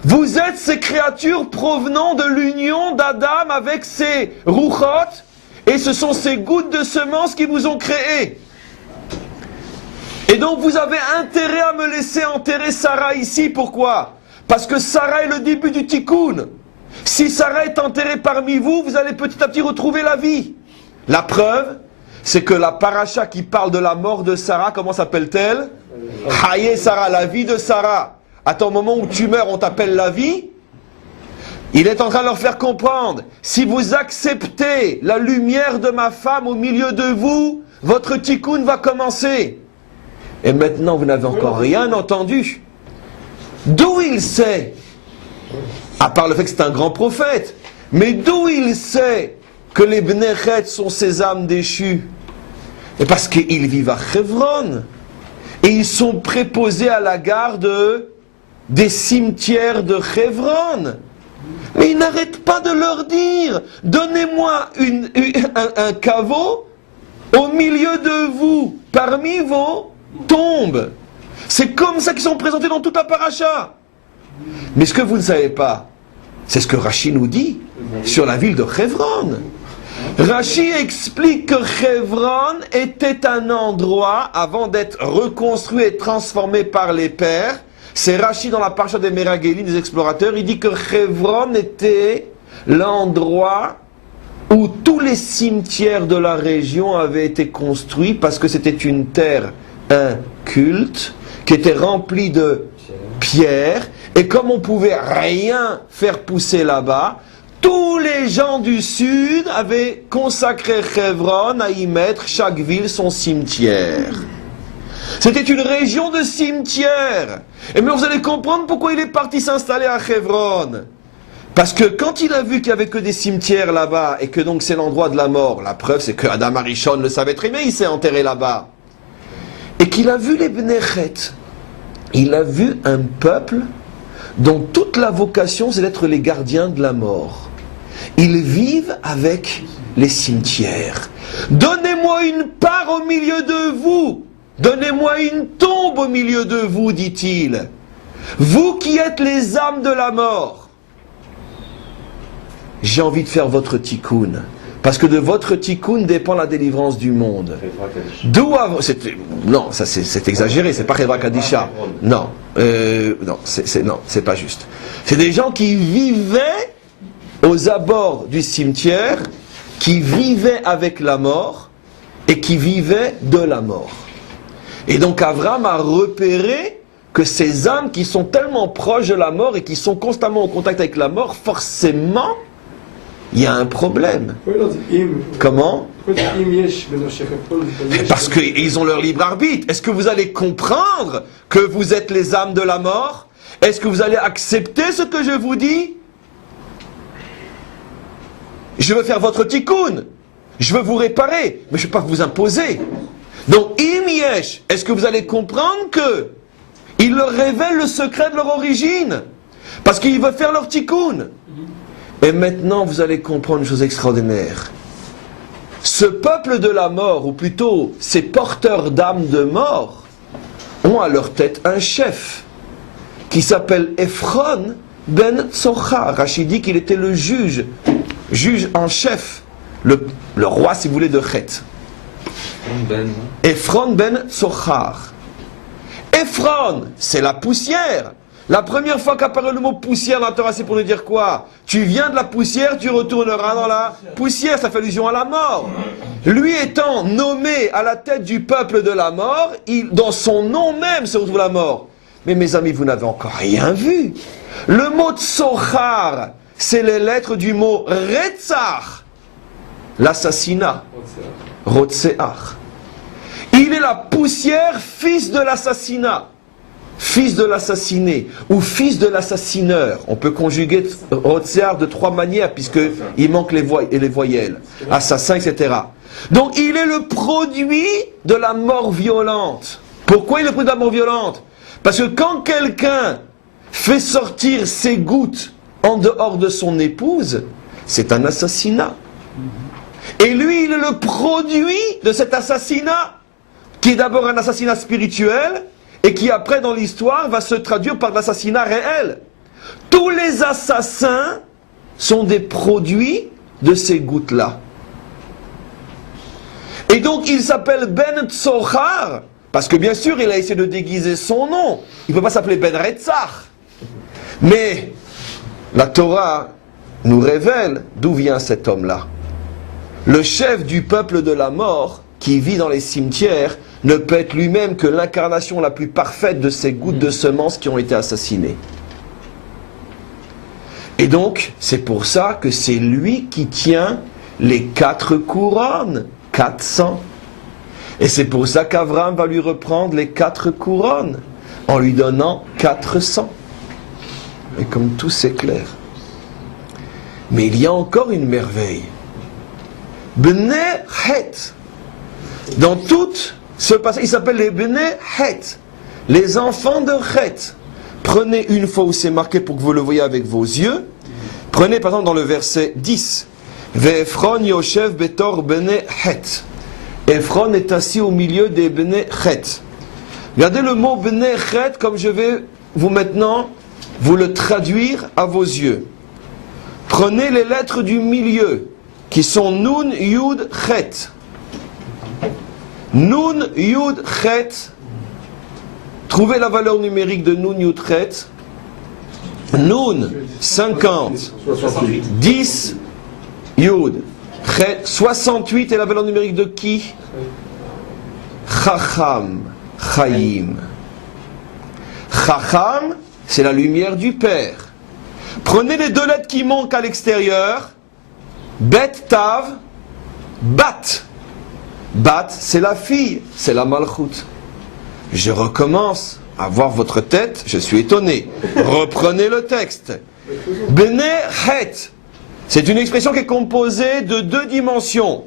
vous êtes ces créatures provenant de l'union d'Adam avec ses rouchot, et ce sont ces gouttes de semences qui vous ont créé. Et donc vous avez intérêt à me laisser enterrer Sarah ici, pourquoi? Parce que Sarah est le début du tikkun. Si Sarah est enterrée parmi vous, vous allez petit à petit retrouver la vie. La preuve, c'est que la paracha qui parle de la mort de Sarah, comment s'appelle-t-elle? Haye Sarah, la vie de Sarah. À ton moment où tu meurs, on t'appelle la vie. Il est en train de leur faire comprendre, si vous acceptez la lumière de ma femme au milieu de vous, votre tikkun va commencer. Et maintenant, vous n'avez encore rien entendu. D'où il sait, à part le fait que c'est un grand prophète, mais d'où il sait que les Bnechet sont ces âmes déchues? Et parce qu'ils vivent à Hebron. Et ils sont préposés à la garde des cimetières de Hebron. Mais ils n'arrêtent pas de leur dire, donnez-moi un caveau au milieu de vous, parmi vos tombes. C'est comme ça qu'ils sont présentés dans toute la paracha. Mais ce que vous ne savez pas, c'est ce que Rashi nous dit sur la ville de Hebron. Rashi explique que Hebron était un endroit, avant d'être reconstruit et transformé par les pères, c'est Rashi dans la paracha des Meragélim, des explorateurs, il dit que Hebron était l'endroit où tous les cimetières de la région avaient été construits parce que c'était une terre inculte qui était remplie de pierres, et comme on pouvait rien faire pousser là-bas, tous les gens du sud avaient consacré Hebron à y mettre chaque ville son cimetière. C'était une région de cimetières. Et mais vous allez comprendre pourquoi il est parti s'installer à Hebron. Parce que quand il a vu qu'il n'y avait que des cimetières là-bas, et que donc c'est l'endroit de la mort, la preuve c'est que Adam Arishon le savait très bien, il s'est enterré là-bas. Et qu'il a vu les Bnechet. Il a vu un peuple dont toute la vocation c'est d'être les gardiens de la mort. Ils vivent avec les cimetières. Donnez-moi une part au milieu de vous. Donnez-moi une tombe au milieu de vous, dit-il. Vous qui êtes les âmes de la mort. J'ai envie de faire votre tikkun. Parce que de votre tikkun dépend la délivrance du monde. D'où avant... Non, ça c'est exagéré, c'est pas Chevra Kadisha. Non, non, c'est pas juste. C'est des gens qui vivaient aux abords du cimetière, qui vivaient avec la mort et qui vivaient de la mort. Et donc Abraham a repéré que ces âmes qui sont tellement proches de la mort et qui sont constamment en contact avec la mort, forcément, il y a un problème. Comment? Parce qu'ils ont leur libre arbitre. Est-ce que vous allez comprendre que vous êtes les âmes de la mort? Est-ce que vous allez accepter ce que je vous dis? Je veux faire votre tikkun. Je veux vous réparer, mais je ne vais pas vous imposer. Donc, im yesh, est-ce que vous allez comprendre que il leur révèle le secret de leur origine? Parce qu'il veut faire leur tikkun. Et maintenant, vous allez comprendre une chose extraordinaire. Ce peuple de la mort, ou plutôt ces porteurs d'âme de mort, ont à leur tête un chef qui s'appelle Ephron ben Tsochar. Rachid dit qu'il était le juge en chef, le roi, si vous voulez, de Chet. Ephron ben Tsochar. Ephron, c'est la poussière. La première fois qu'apparaît le mot poussière dans la Torah, c'est pour nous dire quoi? Tu viens de la poussière, tu retourneras dans la poussière. Ça fait allusion à la mort. Lui étant nommé à la tête du peuple de la mort, dans son nom même se retrouve la mort. Mais mes amis, vous n'avez encore rien vu. Le mot Tsochar, c'est les lettres du mot Retzach, l'assassinat. Rotseach. Il est la poussière, fils de l'assassinat. Fils de l'assassiné ou fils de l'assassineur. On peut conjuguer Rotseach de trois manières puisqu'il manque les voyelles. Assassin, etc. Donc il est le produit de la mort violente. Pourquoi il est le produit de la mort violente? Parce que quand quelqu'un fait sortir ses gouttes en dehors de son épouse, c'est un assassinat. Et lui, il est le produit de cet assassinat, qui est d'abord un assassinat spirituel, et qui après dans l'histoire va se traduire par l'assassinat réel. Tous les assassins sont des produits de ces gouttes-là. Et donc il s'appelle Ben Tsochar, parce que bien sûr il a essayé de déguiser son nom. Il ne peut pas s'appeler Ben Retzach. Mais la Torah nous révèle d'où vient cet homme-là. Le chef du peuple de la mort, qui vit dans les cimetières, ne peut être lui-même que l'incarnation la plus parfaite de ces gouttes de semences qui ont été assassinées. Et donc, c'est pour ça que c'est lui qui tient les 4 couronnes, 400. Et c'est pour ça qu'Abraham va lui reprendre les 4 couronnes, en lui donnant 400. Et comme tout c'est clair. Mais il y a encore une merveille. Bnei Het. Dans toute ce passage, il s'appelle les Bnei Het, les enfants de Het. Prenez une fois où c'est marqué pour que vous le voyez avec vos yeux. Prenez par exemple dans le verset 10. Ve'Ephron Yoshev Betor Bnei Het. Ephron est assis au milieu des Bnei Het. Regardez le mot Bnei Het comme je vais vous maintenant vous le traduire à vos yeux. Prenez les lettres du milieu qui sont Nun, Yud, Chet. Nun, Yud, Chet. Trouvez la valeur numérique de Nun, Yud, Chet. Nun, 50. 10, Yud. Chet, 68 est la valeur numérique de qui? Chacham, Chaim. Chacham, c'est la lumière du Père. Prenez les 2 lettres qui manquent à l'extérieur. Bet, Tav, Bat. Bat, c'est la fille, c'est la Malchut. Je recommence à voir votre tête, je suis étonné. Reprenez le texte. Bnei Het, c'est une expression qui est composée de 2 dimensions.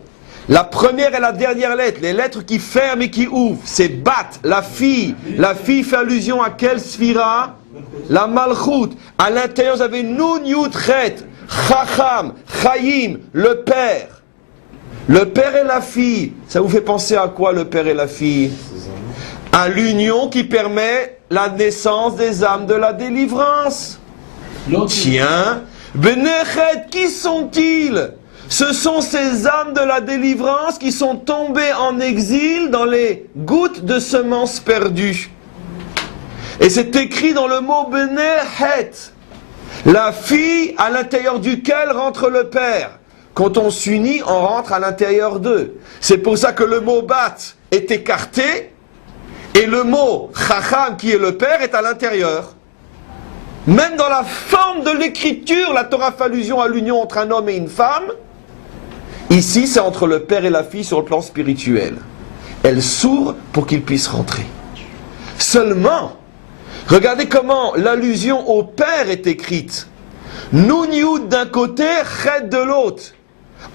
La première et la dernière lettre, les lettres qui ferment et qui ouvrent, c'est Bat, la fille. La fille fait allusion à quelle sphira? La Malchut. À l'intérieur, vous avez Nun, Yud, Chet, Chacham, Chaim, le père. Le père et la fille, ça vous fait penser à quoi le père et la fille? À l'union qui permet la naissance des âmes de la délivrance. Tiens, Bnei Het, qui sont-ils? Ce sont ces âmes de la délivrance qui sont tombées en exil dans les gouttes de semences perdues. Et c'est écrit dans le mot Bnei Het, la fille à l'intérieur duquel rentre le père. Quand on s'unit, on rentre à l'intérieur d'eux. C'est pour ça que le mot Bat est écarté et le mot Chacham, qui est le père, est à l'intérieur. Même dans la forme de l'écriture, la Torah fait allusion à l'union entre un homme et une femme. Ici, c'est entre le père et la fille sur le plan spirituel. Elle s'ouvre pour qu'ils puissent rentrer. Seulement, regardez comment l'allusion au père est écrite. Nun Yud d'un côté, Chet de l'autre.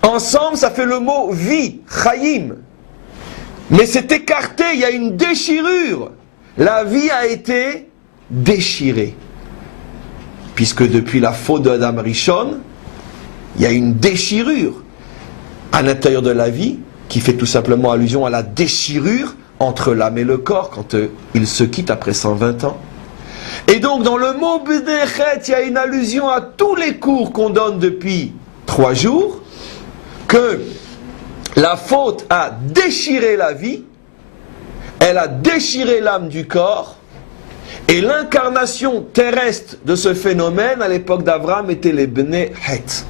Ensemble, ça fait le mot vie, Chaim. Mais c'est écarté, il y a une déchirure. La vie a été déchirée. Puisque depuis la faute de Adam Rishon, il y a une déchirure à l'intérieur de la vie qui fait tout simplement allusion à la déchirure entre l'âme et le corps quand ils se quittent après 120 ans. Et donc dans le mot B'nei il y a une allusion à tous les cours qu'on donne depuis 3 jours, que la faute a déchiré la vie, elle a déchiré l'âme du corps, et l'incarnation terrestre de ce phénomène à l'époque d'Abraham était les Bnei Het.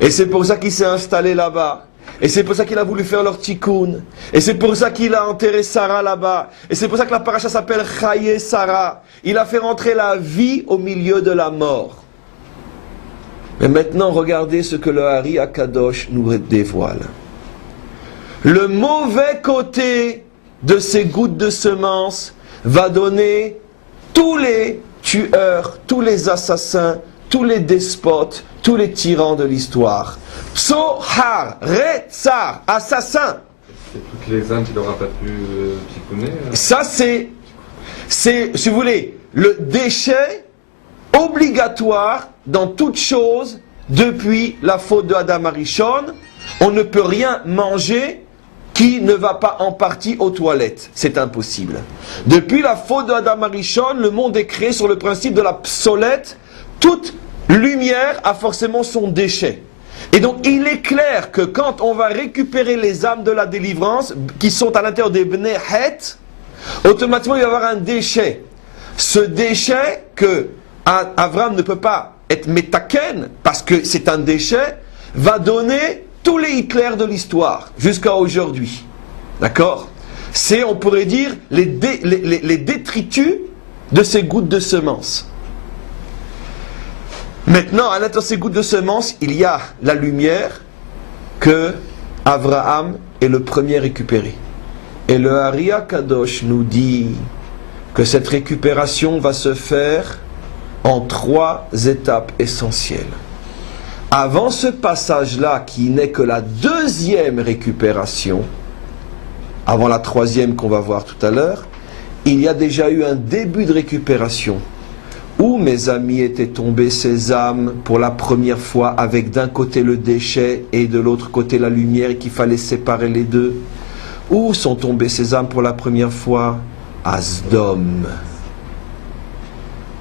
Et c'est pour ça qu'il s'est installé là-bas. Et c'est pour ça qu'il a voulu faire leur tikkun. Et c'est pour ça qu'il a enterré Sarah là-bas. Et c'est pour ça que la paracha s'appelle Chaye Sarah. Il a fait rentrer la vie au milieu de la mort. Mais maintenant, regardez ce que le Hari Akadosh nous dévoile. Le mauvais côté de ces gouttes de semence va donner tous les tueurs, tous les assassins, tous les despotes, tous les tyrans de l'histoire. Tsohar, Retzar, assassin. C'est toutes les âmes qu'il n'aura pas pu tikkuner. Ça c'est, si vous voulez, le déchet obligatoire dans toute chose depuis la faute de Adam Arishon. On ne peut rien manger qui ne va pas en partie aux toilettes. C'est impossible. Depuis la faute de Adam Arishon, le monde est créé sur le principe de la psolète. Toute lumière a forcément son déchet. Et donc il est clair que quand on va récupérer les âmes de la délivrance qui sont à l'intérieur des Bnei Het, automatiquement il va y avoir un déchet. Ce déchet que Avram ne peut pas être métaken parce que c'est un déchet, va donner tous les Hitler de l'histoire jusqu'à aujourd'hui. D'accord? C'est, on pourrait dire, les détritus de ces gouttes de semences. Maintenant, à l'intérieur de ces gouttes de semences, il y a la lumière que Abraham est le premier récupéré. Et le Hari Akadosh nous dit que cette récupération va se faire en 3 étapes essentielles. Avant ce passage-là, qui n'est que la 2e récupération, avant la 3e qu'on va voir tout à l'heure, il y a déjà eu un début de récupération. Où, mes amis, étaient tombées ces âmes pour la première fois avec d'un côté le déchet et de l'autre côté la lumière et qu'il fallait séparer les deux? Où sont tombées ces âmes pour la première fois? À Sdom.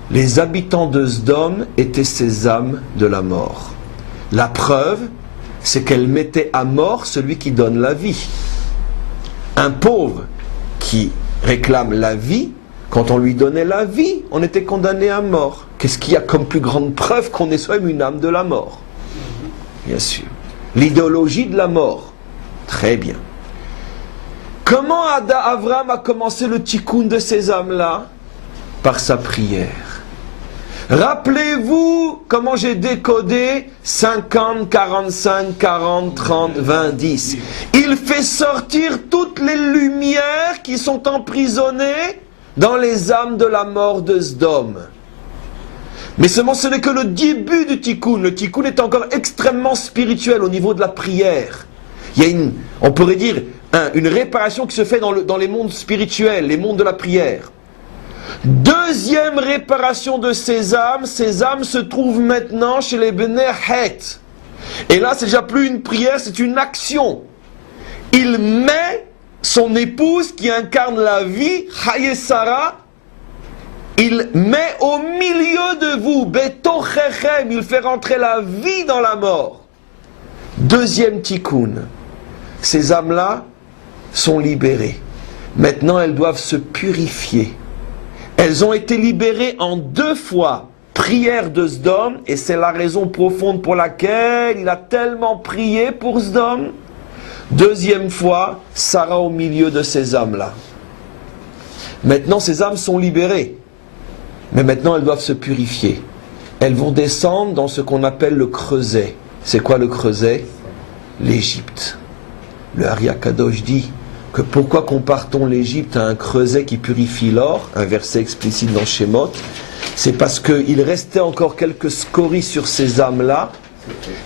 Les habitants de Sdom étaient ces âmes de la mort. La preuve, c'est qu'elles mettaient à mort celui qui donne la vie. Un pauvre qui réclame la vie, quand on lui donnait la vie, on était condamné à mort. Qu'est-ce qu'il y a comme plus grande preuve qu'on est soi-même une âme de la mort? Bien sûr. L'idéologie de la mort. Très bien. Comment Abraham a commencé le tikkun de ces âmes-là? Par sa prière. Rappelez-vous comment j'ai décodé 50, 45, 40, 30, 20, 10. Il fait sortir toutes les lumières qui sont emprisonnées dans les âmes de la mort de Sdom. Mais seulement ce n'est que le début du tikkun. Le tikkun est encore extrêmement spirituel au niveau de la prière. Il y a on pourrait dire, une réparation qui se fait dans les mondes spirituels, les mondes de la prière. 2e réparation de ces âmes se trouvent maintenant chez les Bnei Het. Et là, c'est déjà plus une prière, c'est une action. Il met son épouse qui incarne la vie, Chaye Sarah, il met au milieu de vous, Betochechem, il fait rentrer la vie dans la mort. 2e tikkun. Ces âmes-là sont libérées. Maintenant, elles doivent se purifier. Elles ont été libérées en 2 fois. Prière de Sdom, et c'est la raison profonde pour laquelle il a tellement prié pour Sdom. 2e fois, Sarah au milieu de ces âmes-là. Maintenant, ces âmes sont libérées. Mais maintenant, elles doivent se purifier. Elles vont descendre dans ce qu'on appelle le creuset. C'est quoi le creuset? L'Égypte. Le Hari Akadosh dit que pourquoi comparons l'Égypte à un creuset qui purifie l'or, un verset explicite dans Shemot, c'est parce qu'il restait encore quelques scories sur ces âmes-là,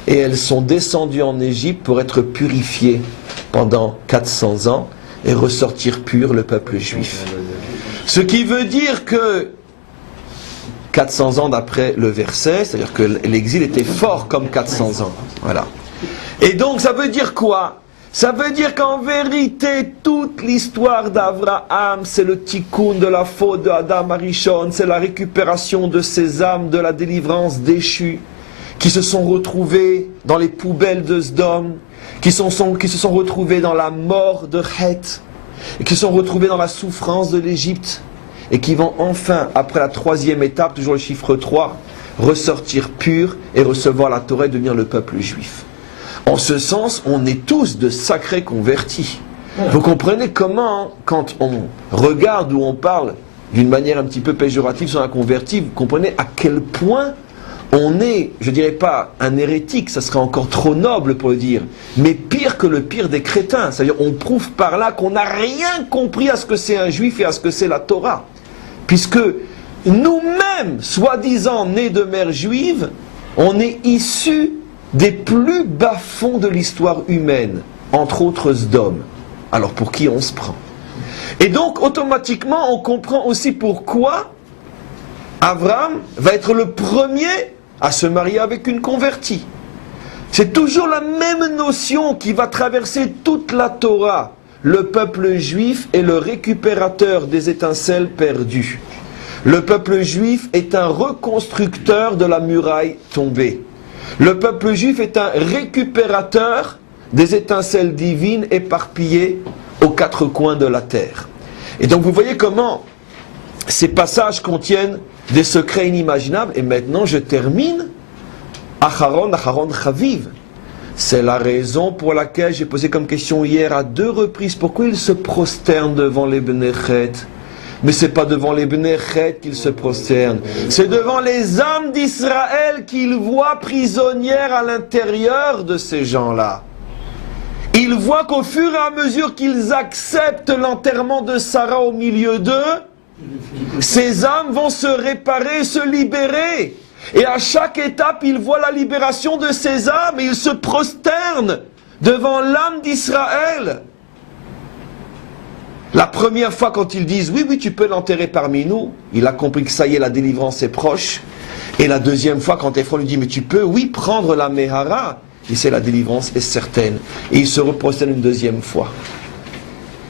et elles sont descendues en Égypte pour être purifiées pendant 400 ans, et ressortir pur le peuple juif. Ce qui veut dire que 400 ans d'après le verset, c'est-à-dire que l'exil était fort comme 400 ans. Voilà. Et donc ça veut dire quoi? Ça veut dire qu'en vérité, toute l'histoire d'Abraham, c'est le tikkun de la faute de Adam Arishon, c'est la récupération de ces âmes de la délivrance déchue, qui se sont retrouvées dans les poubelles de Sdom, qui se sont retrouvées dans la mort de Heth, et qui se sont retrouvées dans la souffrance de l'Égypte, et qui vont enfin, après la troisième étape, toujours le chiffre 3, ressortir purs et recevoir la Torah et devenir le peuple juif. En ce sens, on est tous de sacrés convertis. Vous comprenez comment, quand on regarde ou on parle d'une manière un petit peu péjorative sur un converti, vous comprenez à quel point on est, je dirais pas un hérétique, ça serait encore trop noble pour le dire, mais pire que le pire des crétins. C'est-à-dire, on prouve par là qu'on n'a rien compris à ce que c'est un juif et à ce que c'est la Torah. Puisque nous-mêmes, soi-disant nés de mère juive, on est issus des plus bas-fonds de l'histoire humaine, entre autres Sdom. Alors pour qui on se prend? Et donc automatiquement on comprend aussi pourquoi Abraham va être le premier à se marier avec une convertie. C'est toujours la même notion qui va traverser toute la Torah. Le peuple juif est le récupérateur des étincelles perdues. Le peuple juif est un reconstructeur de la muraille tombée. Le peuple juif est un récupérateur des étincelles divines éparpillées aux quatre coins de la terre. Et donc vous voyez comment ces passages contiennent des secrets inimaginables. Et maintenant je termine. Acharon Chaviv. C'est la raison pour laquelle j'ai posé comme question hier à 2 reprises pourquoi il se prosterne devant les Bnei Chet. Mais ce n'est pas devant les Bnei Chet qu'il se prosterne, c'est devant les âmes d'Israël qu'il voit prisonnières à l'intérieur de ces gens-là. Il voit qu'au fur et à mesure qu'ils acceptent l'enterrement de Sarah au milieu d'eux, ces âmes vont se réparer, se libérer. Et à chaque étape, il voit la libération de ces âmes et il se prosterne devant l'âme d'Israël. La première fois quand ils disent oui, tu peux l'enterrer parmi nous, il a compris que ça y est, la délivrance est proche. Et la deuxième fois quand Ephron lui dit mais tu peux, oui, prendre la Mehara, il sait la délivrance est certaine. Et il se reprosterne une deuxième fois.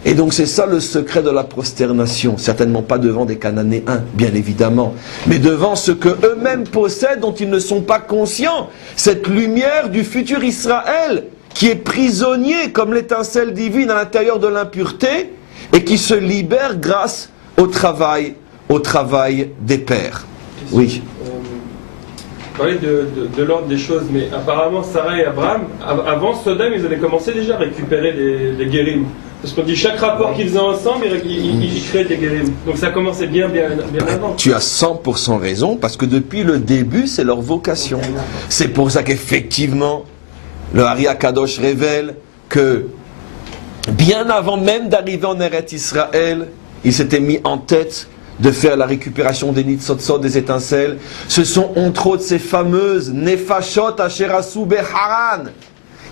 Et donc c'est ça le secret de la prosternation. Certainement pas devant des Cananéens, bien évidemment, mais devant ce que eux-mêmes possèdent dont ils ne sont pas conscients. Cette lumière du futur Israël qui est prisonnier comme l'étincelle divine à l'intérieur de l'impureté et qui se libère grâce au travail des pères. Oui. Vous parlez de l'ordre des choses, mais apparemment Sarah et Abraham, avant Sodome, ils avaient commencé déjà à récupérer des guérim. Parce qu'on dit chaque rapport qu'ils faisaient ensemble, ils créaient des guérim. Donc ça commençait bien avant. Tu as 100% raison, parce que depuis le début, c'est leur vocation. C'est pour ça qu'effectivement, le Ari Akadosh révèle que bien avant même d'arriver en Eretz Israël, il s'était mis en tête de faire la récupération des nitzotzot, des étincelles. Ce sont entre autres ces fameuses Nefashot Asherasu Beharan.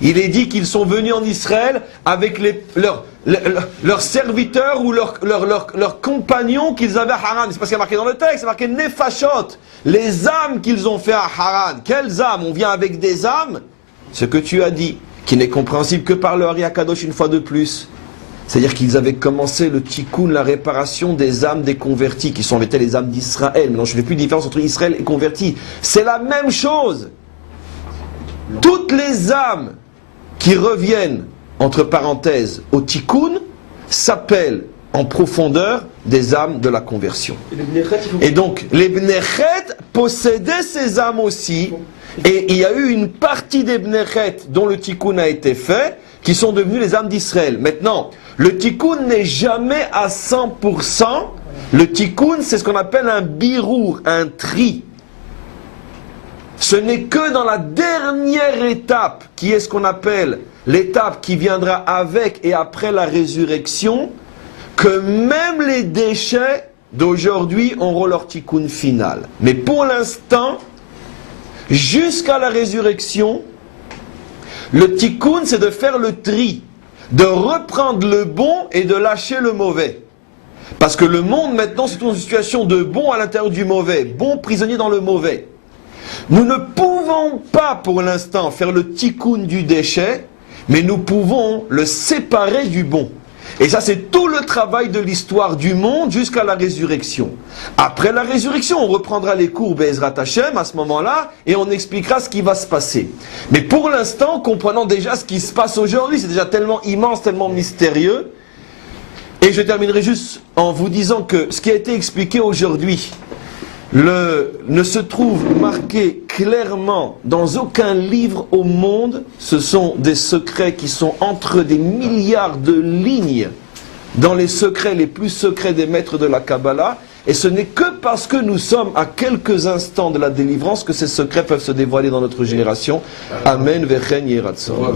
Il est dit qu'ils sont venus en Israël avec leurs serviteurs ou leurs compagnons qu'ils avaient à Haran. C'est pas ce qui est marqué dans le texte, c'est marqué Nefashot. Les âmes qu'ils ont fait à Haran. Quelles âmes? On vient avec des âmes. Ce que tu as dit, qui n'est compréhensible que par le Ari Akadosh une fois de plus. C'est-à-dire qu'ils avaient commencé le tikkun, la réparation des âmes des convertis, qui sont les âmes d'Israël. Maintenant, je ne fais plus de différence entre Israël et convertis. C'est la même chose. Toutes les âmes qui reviennent, entre parenthèses, au tikkun, s'appellent en profondeur des âmes de la conversion. Et donc, les Bnei Chet possédaient ces âmes aussi, et il y a eu une partie des Bnei Chet dont le tikkun a été fait, qui sont devenus les âmes d'Israël. Maintenant, le tikkun n'est jamais à 100%. Le tikkun, c'est ce qu'on appelle un birour, un tri. Ce n'est que dans la dernière étape, qui est ce qu'on appelle l'étape qui viendra avec et après la résurrection, que même les déchets d'aujourd'hui auront leur tikkun final. Mais pour l'instant, jusqu'à la résurrection, le tikkun, c'est de faire le tri. de reprendre le bon et de lâcher le mauvais. Parce que le monde maintenant c'est une situation de bon à l'intérieur du mauvais, bon prisonnier dans le mauvais. Nous ne pouvons pas pour l'instant faire le tikkun du déchet, mais nous pouvons le séparer du bon. Et ça c'est tout le travail de l'histoire du monde jusqu'à la résurrection. Après la résurrection, on reprendra les cours Be'ezrat Hashem à ce moment-là et on expliquera ce qui va se passer. Mais pour l'instant, comprenons déjà ce qui se passe aujourd'hui, c'est déjà tellement immense, tellement mystérieux. Et je terminerai juste en vous disant que ce qui a été expliqué aujourd'hui ne se trouve marqué clairement dans aucun livre au monde. Ce sont des secrets qui sont entre des milliards de lignes dans les secrets les plus secrets des maîtres de la Kabbalah. Et ce n'est que parce que nous sommes à quelques instants de la délivrance que ces secrets peuvent se dévoiler dans notre génération. Amen. Vechen Yeratzon.